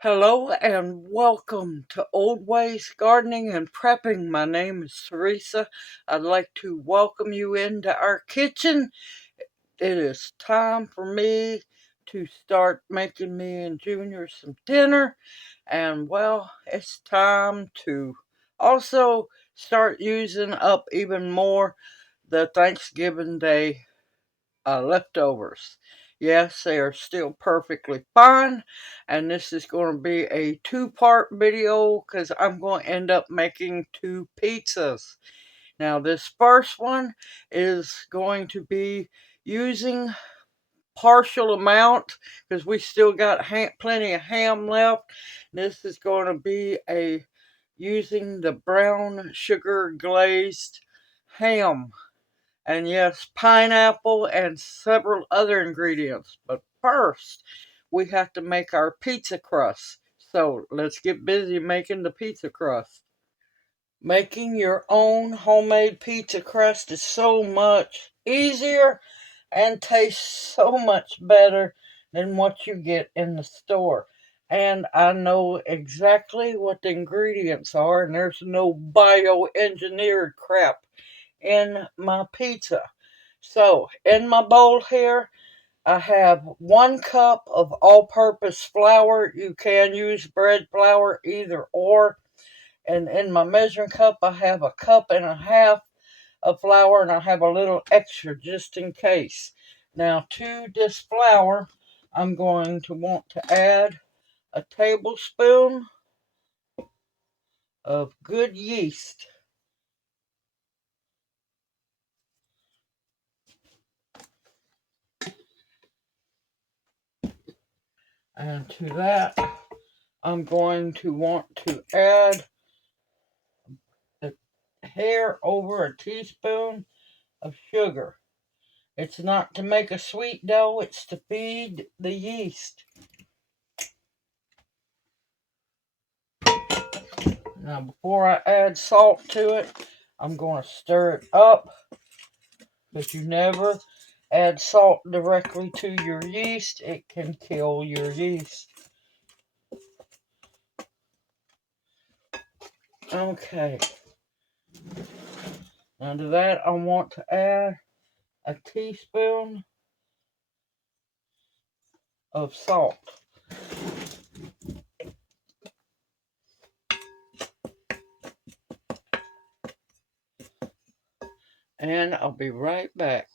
Hello and welcome to Old Ways Gardening and Prepping. My name is Teresa. I'd like to welcome you into our kitchen. It is time for me to start making me and Junior some dinner. And well, it's time to also start using up even more the Thanksgiving Day leftovers. Yes, they are still perfectly fine. And this is going to be a two-part video because I'm going to end up making two pizzas. Now, this first one is going to be using partial amount because we still got plenty of ham left. This is going to be a using the brown sugar glazed ham, and yes, pineapple and several other ingredients. But first, we have to make our pizza crust. So let's get busy making the pizza crust. Making your own homemade pizza crust is so much easier and tastes so much better than what you get in the store. And I know exactly what the ingredients are, and there's no bioengineered crap in my pizza. So, in my bowl here, I have 1 cup of all-purpose flour. You can use bread flour, either or. And in my measuring cup, I have 1.5 cups of flour, and I have a little extra just in case. Now, to this flour, I'm going to want to add a tablespoon of good yeast. And to that, I'm going to want to add a hair over a teaspoon of sugar. It's not to make a sweet dough, it's to feed the yeast. Now, before I add salt to it, I'm going to stir it up, because you never add salt directly to your yeast. It can kill your yeast. Okay. Now to that, I want to add a teaspoon of salt. And I'll be right back.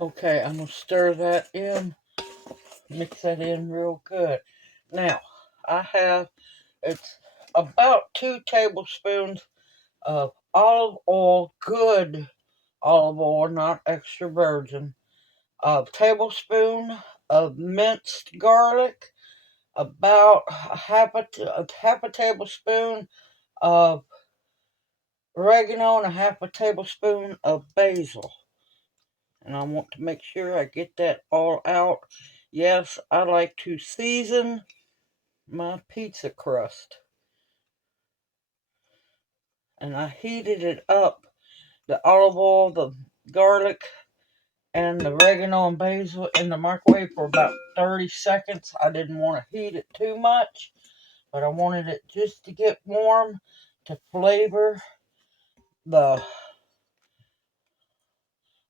Okay, I'm going to stir that in, mix that in real good. Now, it's about 2 tablespoons of olive oil, good olive oil, not extra virgin. A tablespoon of minced garlic, about half a tablespoon of oregano, and a half a tablespoon of basil. And I want to make sure I get that all out. Yes, I like to season my pizza crust. And I heated it up, the olive oil, the garlic, and the oregano and basil in the microwave for about 30 seconds. I didn't want to heat it too much, but I wanted it just to get warm to flavor the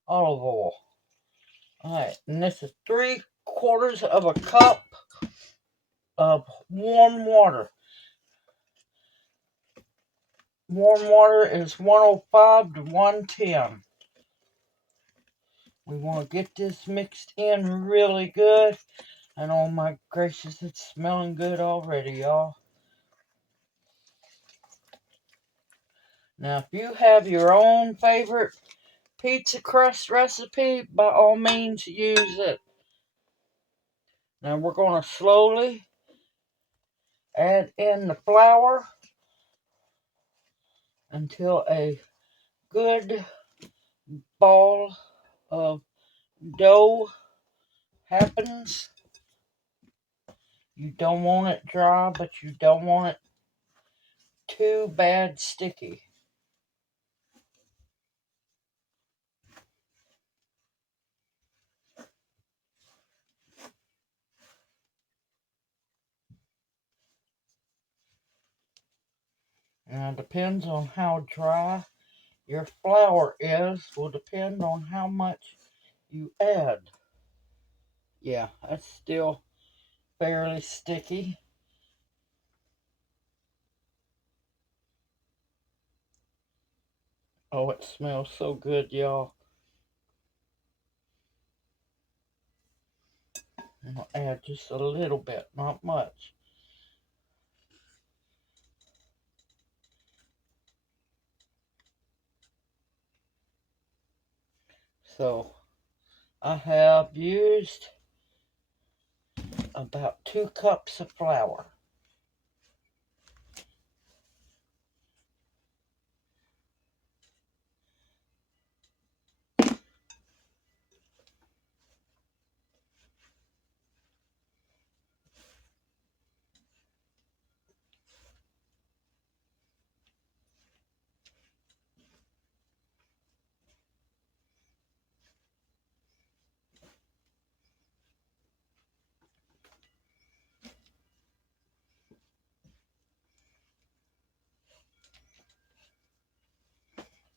olive oil. Alright, and this is 3/4 of a cup of warm water. Warm water is 105 to 110. We want to get this mixed in really good. And oh my gracious, it's smelling good already, y'all. Now, if you have your own favorite pizza crust recipe, by all means use it. Now we're going to slowly add in the flour until a good ball of dough happens. You don't want it dry, but you don't want it too bad sticky. Now, it depends on how dry your flour is, will depend on how much you add. Yeah, that's still fairly sticky. Oh, it smells so good, y'all. I'll add just a little bit, not much. So, I have used about 2 cups of flour.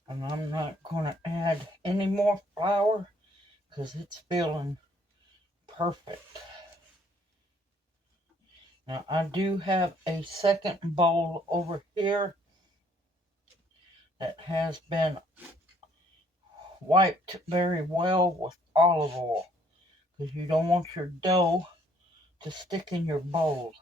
And I'm not going to add any more flour because it's feeling perfect. Now, I do have a second bowl over here that has been wiped very well with olive oil because you don't want your dough to stick in your bowl.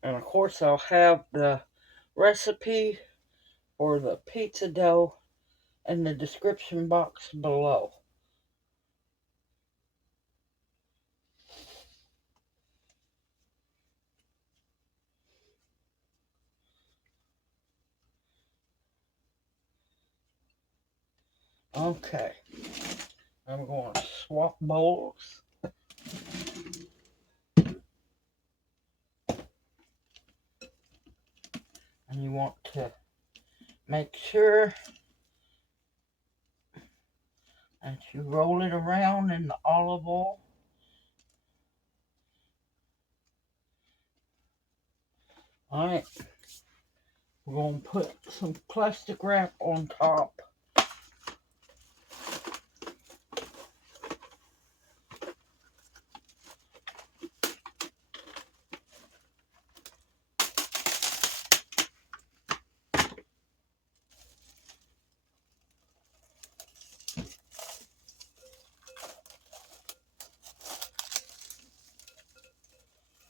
And of course, I'll have the recipe for the pizza dough in the description box below. Okay, I'm going to swap bowls. And you want to make sure that you roll it around in the olive oil. Alright, we're going to put some plastic wrap on top.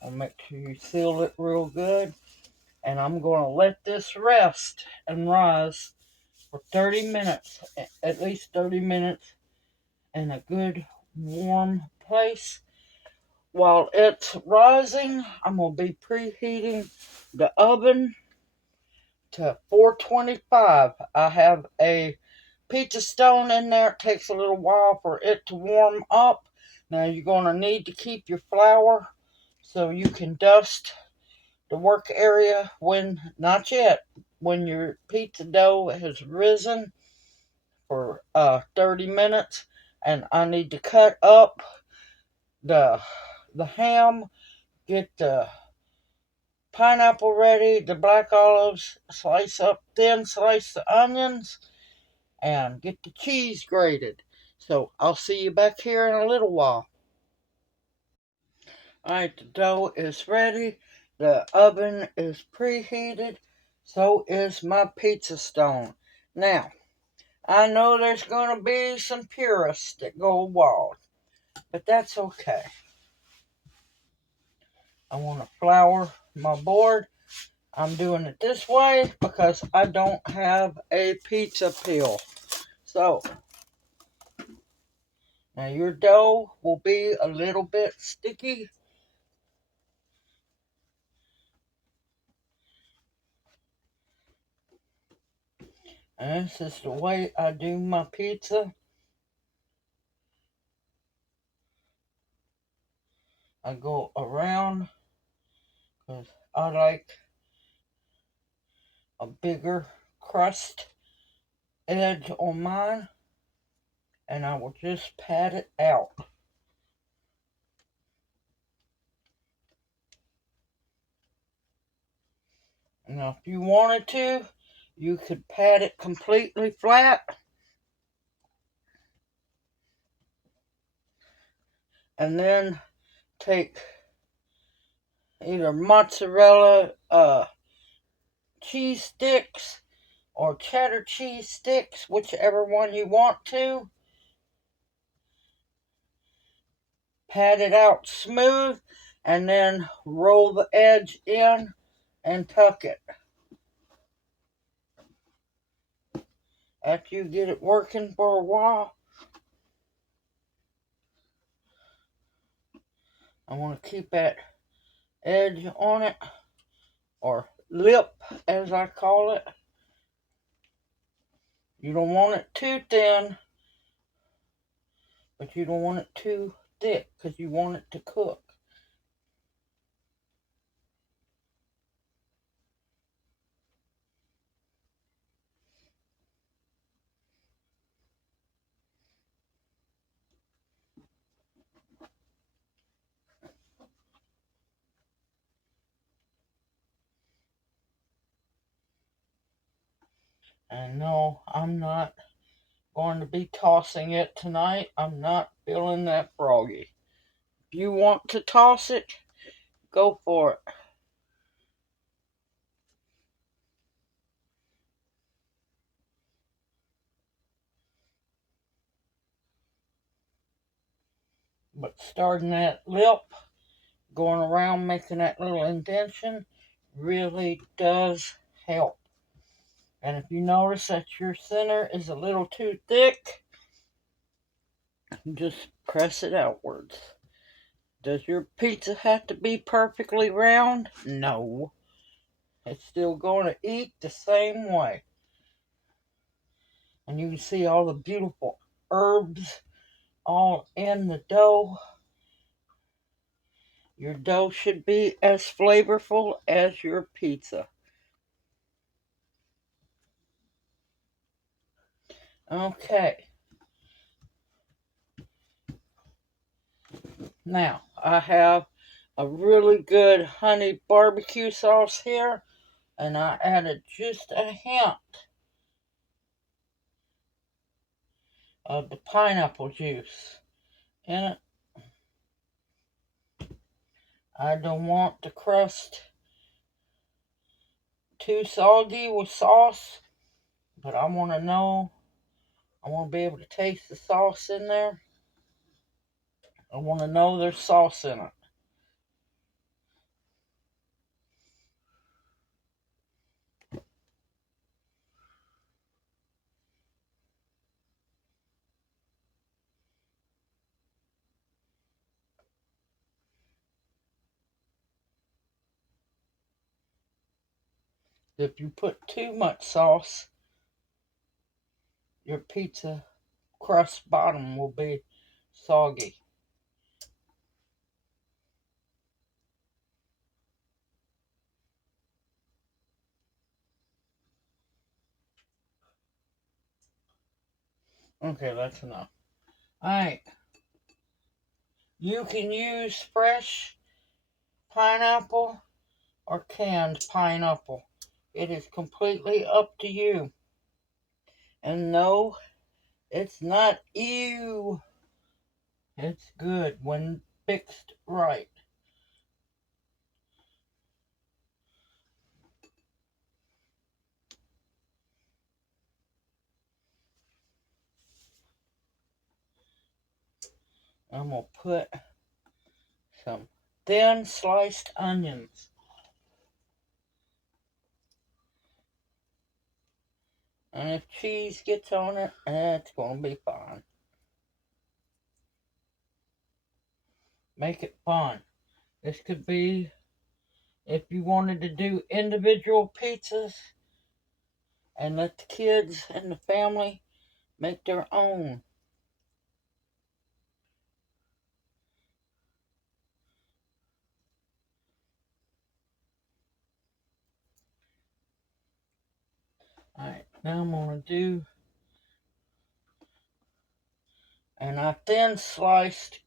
I'll make sure you seal it real good. And I'm going to let this rest and rise for 30 minutes, at least 30 minutes, in a good warm place. While it's rising, I'm going to be preheating the oven to 425. I have a pizza stone in there. It takes a little while for it to warm up. Now you're going to need to keep your flour so you can dust the work area when, not yet, when your pizza dough has risen for 30 minutes. And I need to cut up the ham, get the pineapple ready, the black olives, slice up thin, slice the onions, and get the cheese grated. So I'll see you back here in a little while. Alright, the dough is ready. The oven is preheated. So is my pizza stone. Now, I know there's going to be some purists that go wild, but that's okay. I want to flour my board. I'm doing it this way because I don't have a pizza peel. So, now your dough will be a little bit sticky. And this is the way I do my pizza. I go around because I like a bigger crust edge on mine, and I will just pat it out. Now, if you wanted to, you could pat it completely flat and then take either mozzarella cheese sticks or cheddar cheese sticks, whichever one you want to. Pat it out smooth and then roll the edge in and tuck it. After you get it working for a while, I want to keep that edge on it, or lip as I call it. You don't want it too thin, but you don't want it too thick because you want it to cook. And no, I'm not going to be tossing it tonight. I'm not feeling that froggy. If you want to toss it, go for it. But starting that lip, going around making that little indentation, really does help. And if you notice that your center is a little too thick, just press it outwards. Does your pizza have to be perfectly round? No. It's still going to eat the same way. And you can see all the beautiful herbs all in the dough. Your dough should be as flavorful as your pizza. Okay. Now, I have a really good honey barbecue sauce here, and I added just a hint of the pineapple juice in it. I don't want the crust too soggy with sauce, but I want to be able to taste the sauce in there. I want to know there's sauce in it. If you put too much sauce, your pizza crust bottom will be soggy. Okay, that's enough. Alright. You can use fresh pineapple or canned pineapple. It is completely up to you. And no, it's not ew. It's good when fixed right. I'm going to put some thin sliced onions. And if cheese gets on it, it's going to be fine. Make it fun. This could be if you wanted to do individual pizzas and let the kids and the family make their own. Alright, now I'm going to do, and I thin sliced,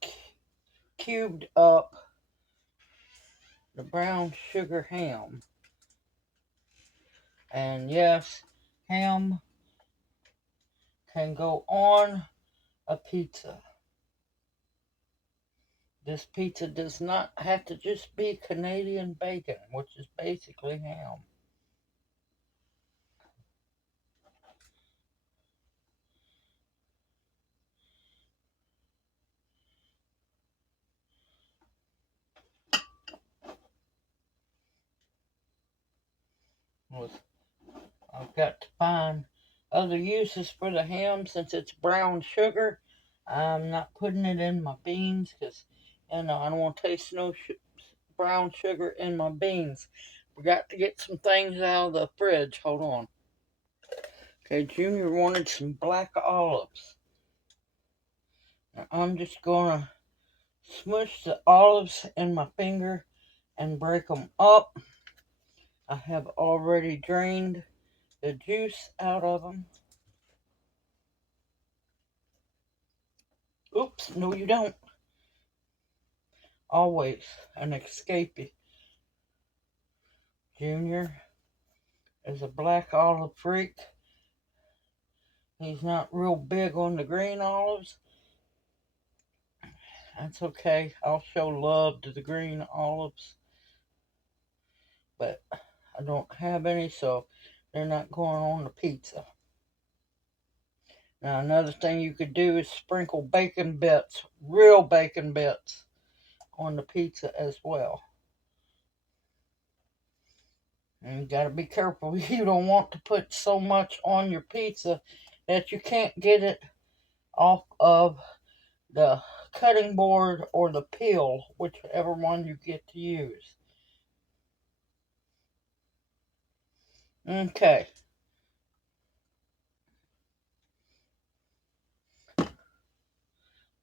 cubed up the brown sugar ham. And yes, ham can go on a pizza. This pizza does not have to just be Canadian bacon, which is basically ham. I've got to find other uses for the ham since it's brown sugar. I'm not putting it in my beans because, I don't want to taste no brown sugar in my beans. We got to get some things out of the fridge. Hold on. Okay, Junior wanted some black olives. Now I'm just going to smush the olives in my finger and break them up. I have already drained the juice out of them. Oops, no you don't. Always an escapee. Junior is a black olive freak. He's not real big on the green olives. That's okay. I'll show love to the green olives. But I don't have any, so they're not going on the pizza. Now another thing you could do is sprinkle bacon bits, real bacon bits, on the pizza as well. And you gotta be careful. You don't want to put so much on your pizza that you can't get it off of the cutting board or the peel, whichever one you get to use. Okay.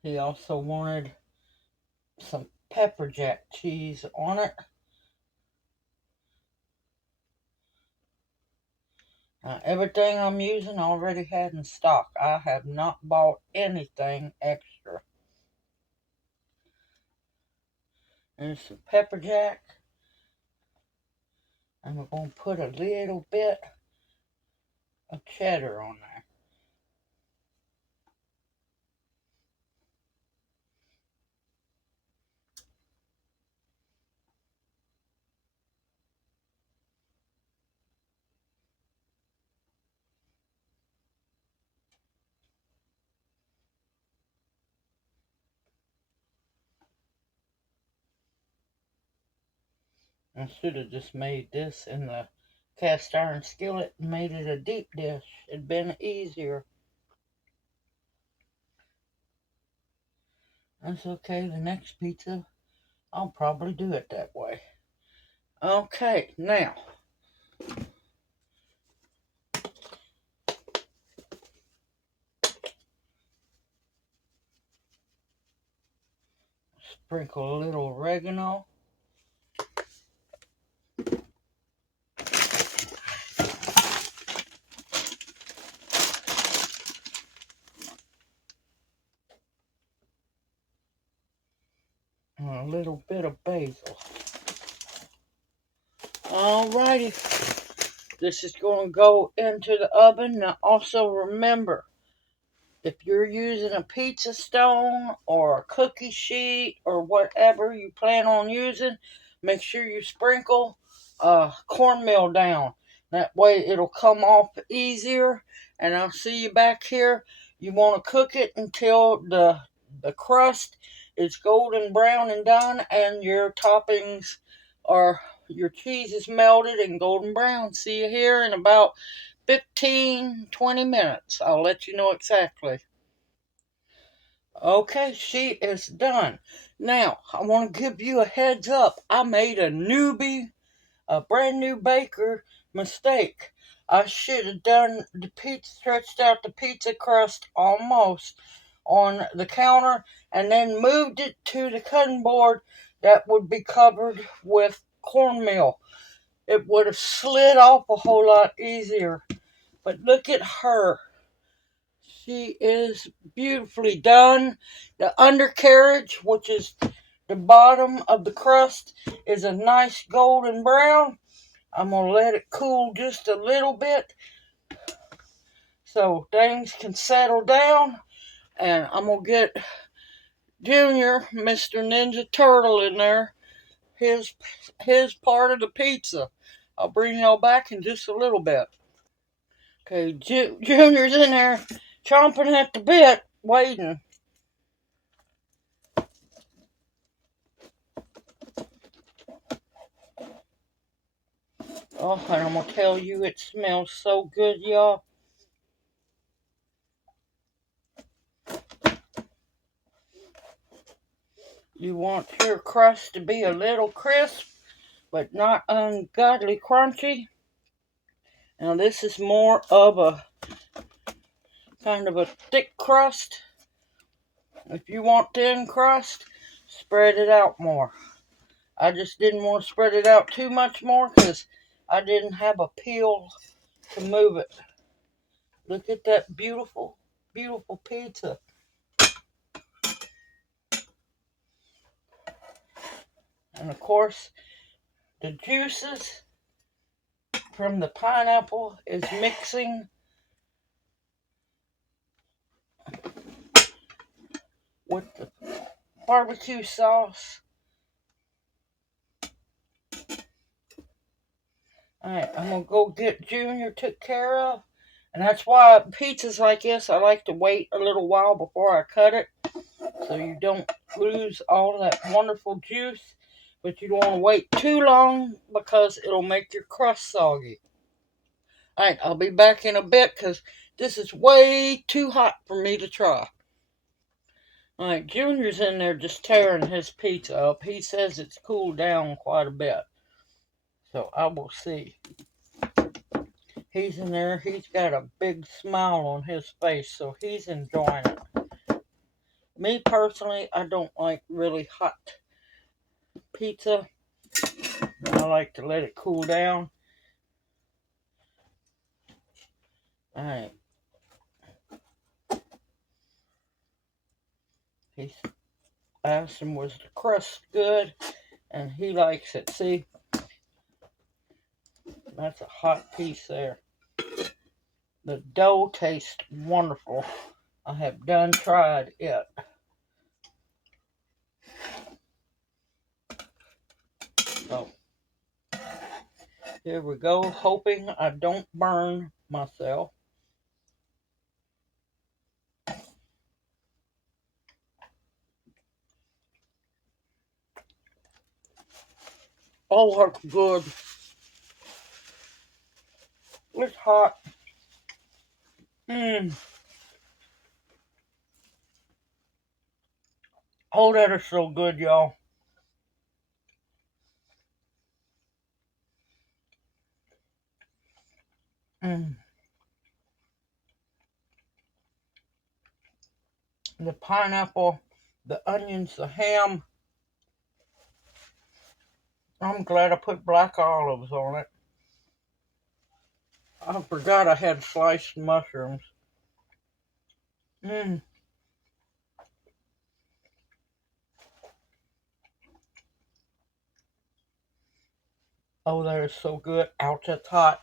He also wanted some pepper jack cheese on it. Everything I'm using I already had in stock. I have not bought anything extra. There's some pepper jack. And we're going to put a little bit of cheddar on there. I should have just made this in the cast iron skillet and made it a deep dish. It'd been easier. That's okay. The next pizza, I'll probably do it that way. Okay, now. Sprinkle a little oregano. And a little bit of basil. Alrighty. This is going to go into the oven. Now also remember, if you're using a pizza stone or a cookie sheet or whatever you plan on using, make sure you sprinkle cornmeal down. That way it'll come off easier. And I'll see you back here. You want to cook it until the crust is golden brown and done, and your toppings are, your cheese is melted and golden brown. See you here in about 15-20 minutes. I'll let you know exactly. Okay, she is done. Now, I want to give you a heads up. I made a brand new baker mistake. I should have done the pizza, stretched out the pizza crust almost on the counter and then moved it to the cutting board that would be covered with cornmeal. It would have slid off a whole lot easier. But look at her. She is beautifully done. The undercarriage, which is the bottom of the crust, is a nice golden brown. I'm going to let it cool just a little bit so things can settle down. And I'm going to get Junior, Mr. Ninja Turtle, in there. His part of the pizza. I'll bring y'all back in just a little bit. Okay, Junior's in there chomping at the bit, waiting. Oh, and I'm going to tell you, it smells so good, y'all. You want your crust to be a little crisp, but not ungodly crunchy. Now, this is more of a kind of a thick crust. If you want thin crust, spread it out more. I just didn't want to spread it out too much more because I didn't have a peel to move it. Look at that beautiful, beautiful pizza. And of course, the juices from the pineapple is mixing with the barbecue sauce. Alright, I'm going to go get Junior took care of. And that's why pizzas like this, I like to wait a little while before I cut it. So you don't lose all that wonderful juice. But you don't want to wait too long because it'll make your crust soggy. Alright, I'll be back in a bit because this is way too hot for me to try. Alright, Junior's in there just tearing his pizza up. He says it's cooled down quite a bit. So I will see. He's in there. He's got a big smile on his face, so he's enjoying it. Me personally, I don't like really hot pizza. I like to let it cool down. Alright. He's asked him, was the crust good? And he likes it. See? That's a hot piece there. The dough tastes wonderful. I have done tried it. So, here we go, hoping I don't burn myself. Oh, that's good. It's hot. Oh, that is so good, y'all. The pineapple, the onions, the ham. I'm glad I put black olives on it. I forgot I had sliced mushrooms. Oh, that is so good. Ouch, that's hot.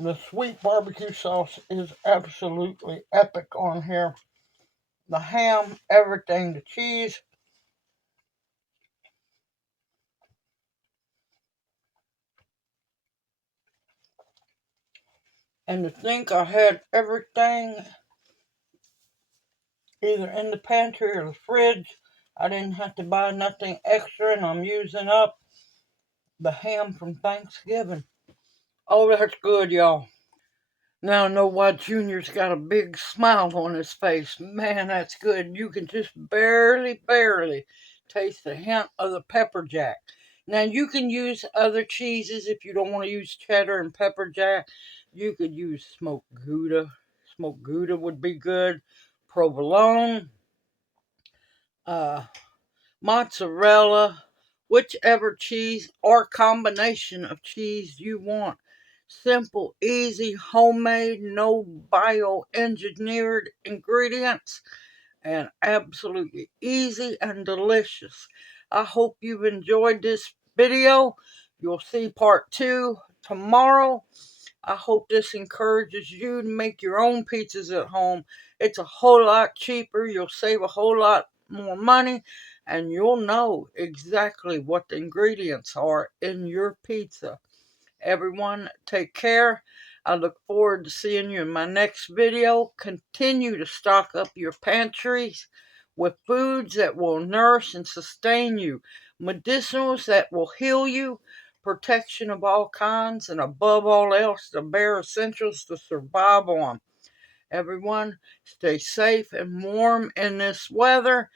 The sweet barbecue sauce is absolutely epic on here. The ham, everything, the cheese. And to think I had everything either in the pantry or the fridge. I didn't have to buy nothing extra, and I'm using up the ham from Thanksgiving. Oh, that's good, y'all. Now I know why Junior's got a big smile on his face. Man, that's good. You can just barely taste the hint of the pepper jack. Now you can use other cheeses if you don't want to use cheddar and pepper jack. You could use smoked Gouda. Smoked Gouda would be good. Provolone, uh, mozzarella, whichever cheese or combination of cheese you want. Simple, easy, homemade, no bioengineered ingredients, and absolutely easy and delicious. I hope you've enjoyed this video. You'll see part 2 tomorrow. I hope this encourages you to make your own pizzas at home. It's a whole lot cheaper. You'll save a whole lot more money, and you'll know exactly what the ingredients are in your pizza. Everyone, take care. I look forward to seeing you in my next video. Continue to stock up your pantries with foods that will nourish and sustain you, medicinals that will heal you, protection of all kinds, and above all else, the bare essentials to survive on. Everyone, stay safe and warm in this weather,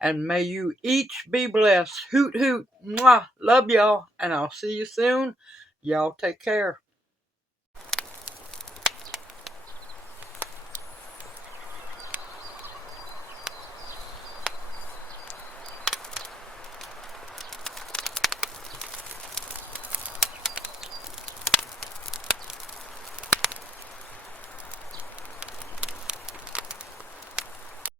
and may you each be blessed. Hoot, hoot. Mwah. Love y'all, and I'll see you soon. Y'all take care.